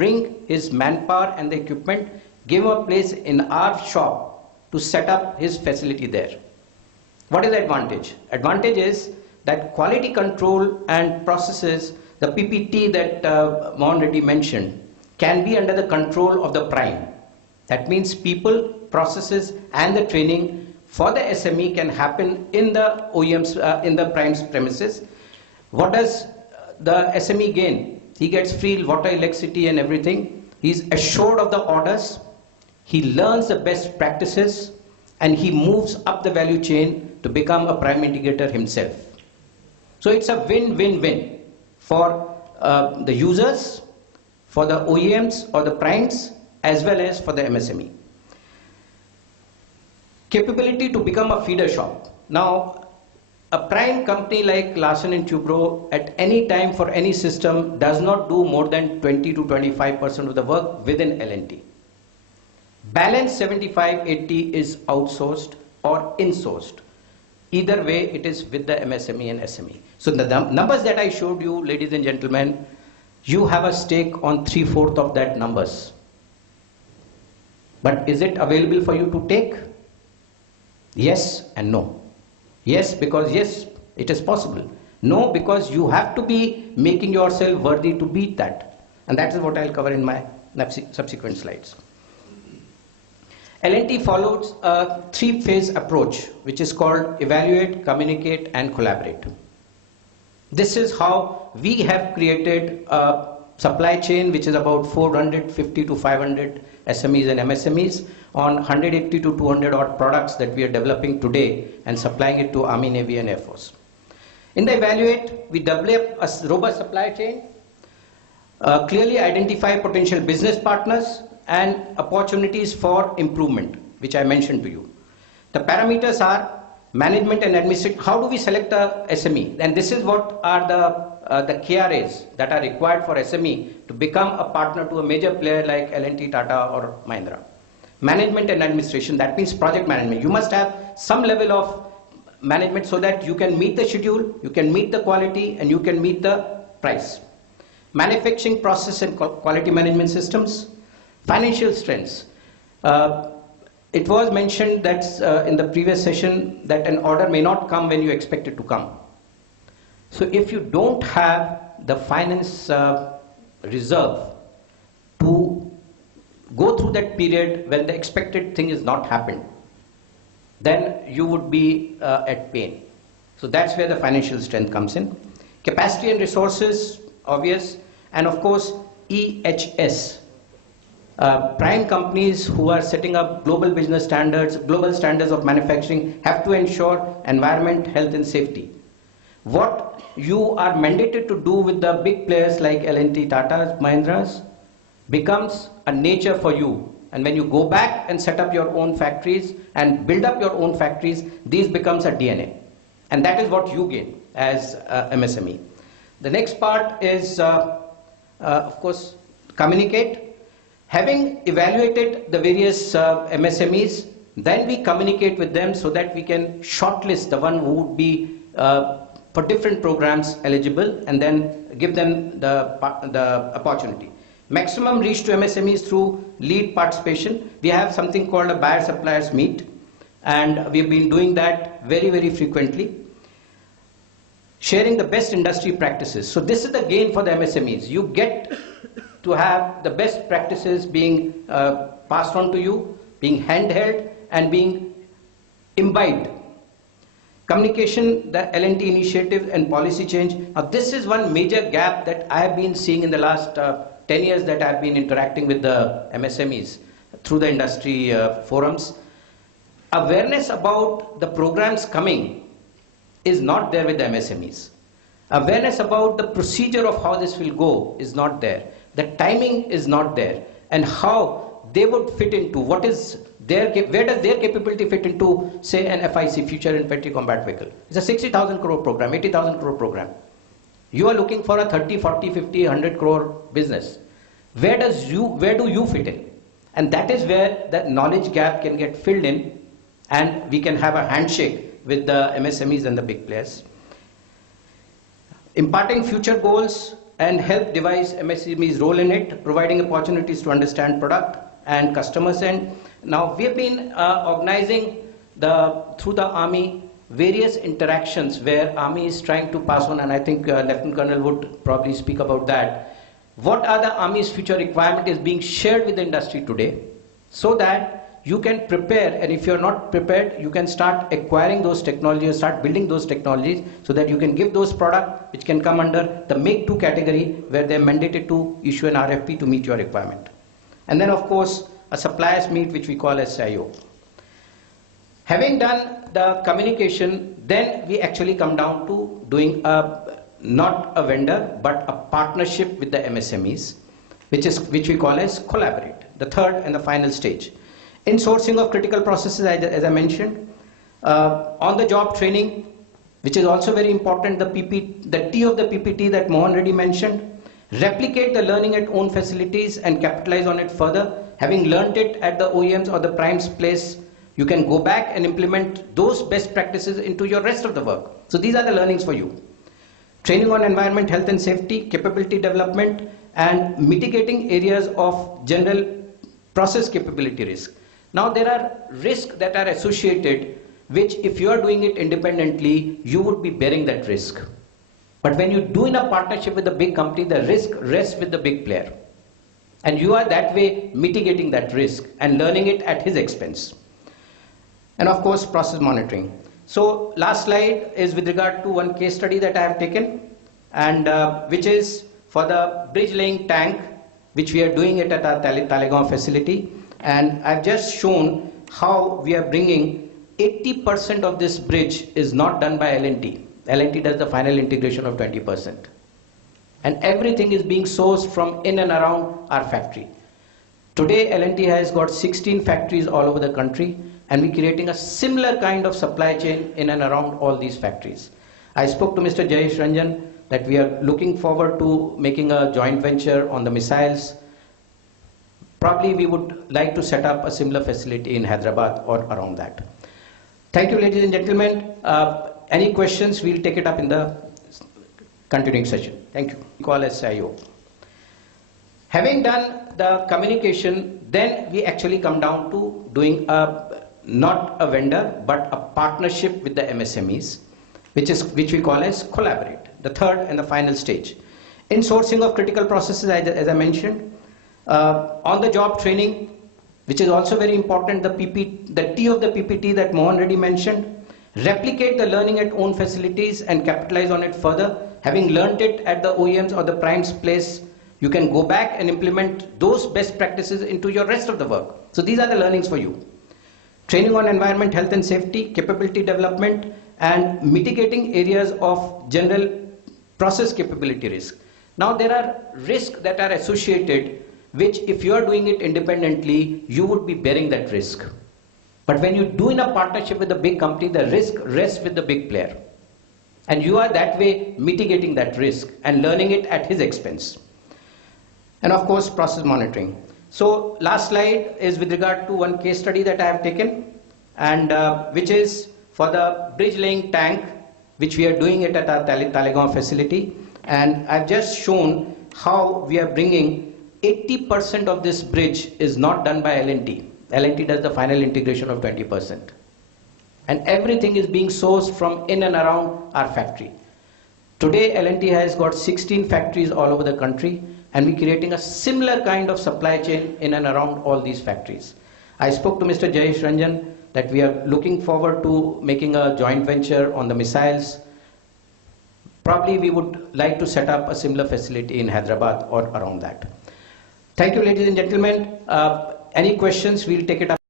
bring his manpower and the equipment, give him a place in our shop to set up his facility there. What is the advantage? Advantage is that quality control and processes, the PPT that Mohan Reddy mentioned, can be under the control of the prime. That means people, processes and the training for the SME can happen in the OEM's, in the prime's premises. What does the SME gain? He gets free water, electricity and everything. He's assured of the orders. He learns the best practices and he moves up the value chain to become a prime integrator himself. So it's a win-win-win for the users, for the OEMs or the primes, as well as for the MSME. Capability to become a feeder shop. Now, a prime company like Larsen & Toubro at any time for any system does not do more than 20 to 25% of the work within L&T. Balance 75-80 is outsourced or insourced. Either way, it is with the MSME and SME. So the numbers that I showed you, ladies and gentlemen, you have a stake on 3/4 of that numbers. But is it available for you to take? Yes and no. Yes, because yes, it is possible. No, because you have to be making yourself worthy to beat that. And that is what I'll cover in my subsequent slides. L&T follows a 3-phase approach, which is called evaluate, communicate, and collaborate. This is how we have created a supply chain which is about 450 to 500 SMEs and MSMEs on 180 to 200 odd products that we are developing today and supplying it to Army, Navy and Air Force. In the evaluate, we develop a robust supply chain, clearly identify potential business partners and opportunities for improvement, which I mentioned to you. The parameters are management and administration. How do we select a SME? And this is what are the KRAs that are required for SME to become a partner to a major player like L&T, Tata or Mahindra. Management and administration, that means project management. You must have some level of management so that you can meet the schedule, you can meet the quality and you can meet the price. Manufacturing process and quality management systems. Financial strengths. It was mentioned that in the previous session that an order may not come when you expect it to come. So if you don't have the finance reserve to go through that period when the expected thing is not happened, then you would be at pain. So that's where the financial strength comes in. Capacity and resources, obvious, and of course EHS. Prime companies who are setting up global business standards, global standards of manufacturing have to ensure environment, health and safety. What you are mandated to do with the big players like L&T, Tata, Mahindras becomes a nature for you. And when you go back and set up your own factories and build up your own factories, these becomes a DNA. And that is what you gain as MSME. The next part is, of course, communicate. Having evaluated the various MSMEs, then we communicate with them so that we can shortlist the one who would be for different programs eligible and then give them the opportunity. Maximum reach to MSMEs through lead participation. We have something called a buyer suppliers meet and we've been doing that very, very frequently. Sharing the best industry practices. So this is the gain for the MSMEs. You get to have the best practices being passed on to you, being handheld and being imbibed. Communication, the L&T initiative and policy change. Now this is one major gap that I have been seeing in the last 10 years that I have been interacting with the MSMEs through the industry forums. Awareness about the programs coming is not there with the MSMEs. Awareness about the procedure of how this will go is not there. The timing is not there, and how they would fit into what is their, where does their capability fit into, say, an FIC, Future Infantry Combat Vehicle. It's a 60,000 crore program, 80,000 crore program. You are looking for a 30, 40, 50, 100 crore business. Where do you fit in? And that is where that knowledge gap can get filled in, and we can have a handshake with the MSMEs and the big players. Imparting future goals and help devise MSME's role in it, providing opportunities to understand product and customers. And now we have been organizing through the Army various interactions where Army is trying to pass on, and I think Lieutenant Colonel would probably speak about that. What are the Army's future requirement is being shared with the industry today, so that you can prepare, and if you're not prepared, you can start acquiring those technologies, start building those technologies, so that you can give those products which can come under the Make 2 category, where they're mandated to issue an RFP to meet your requirement. And then of course, a suppliers meet, which we call as CIO. Having done the communication, then we actually come down to doing not a vendor, but a partnership with the MSMEs, which we call as collaborate, the third and the final stage. In sourcing of critical processes, as I mentioned, on-the-job training, which is also very important, the T of the PPT that Mohan Reddy mentioned, replicate the learning at own facilities and capitalize on it further. Having learned it at the OEMs or the primes place, you can go back and implement those best practices into your rest of the work. So these are the learnings for you. Training on environment, health and safety, capability development, and mitigating areas of general process capability risk. Now there are risks that are associated, which if you are doing it independently, you would be bearing that risk. But when you do in a partnership with a big company, the risk rests with the big player. And you are that way mitigating that risk and learning it at his expense. And of course, process monitoring. So last slide is with regard to one case study that I have taken, and which is for the bridge laying tank, which we are doing it at our Talegaon facility. And I've just shown how we are bringing 80% of this bridge is not done by L&T. L&T does the final integration of 20%. And everything is being sourced from in and around our factory. Today, L&T has got 16 factories all over the country, and we're creating a similar kind of supply chain in and around all these factories. I spoke to Mr. Jayesh Ranjan that we are looking forward to making a joint venture on the missiles. Probably we would like to set up a similar facility in Hyderabad or around that. Thank you, ladies and gentlemen. Any questions, we'll take it up in the continuing session. Thank you. Call as CIO. Having done the communication, then we actually come down to doing not a vendor, but a partnership with the MSMEs, which we call as collaborate, the third and the final stage. In sourcing of critical processes, as I mentioned, on-the-job training, which is also very important, the T of the PPT that Mohan Reddy mentioned, replicate the learning at own facilities and capitalize on it further. Having learned it at the OEMs or the primes place, you can go back and implement those best practices into your rest of the work. So these are the learnings for you. Training on environment, health and safety, capability development, and mitigating areas of general process capability risk. Now there are risks that are associated, which if you are doing it independently, you would be bearing that risk. But when you do in a partnership with a big company, the risk rests with the big player. And you are that way mitigating that risk and learning it at his expense. And of course, process monitoring. So last slide is with regard to one case study that I have taken, and which is for the bridge laying tank, which we are doing it at our Talegaon facility. And I've just shown how we are bringing 80% of this bridge is not done by L&T. L&T does the final integration of 20%. And everything is being sourced from in and around our factory. Today, L&T has got 16 factories all over the country, and we're creating a similar kind of supply chain in and around all these factories. I spoke to Mr. Jayesh Ranjan that we are looking forward to making a joint venture on the missiles. Probably we would like to set up a similar facility in Hyderabad or around that. Thank you, ladies and gentlemen. Any questions, we'll take it up.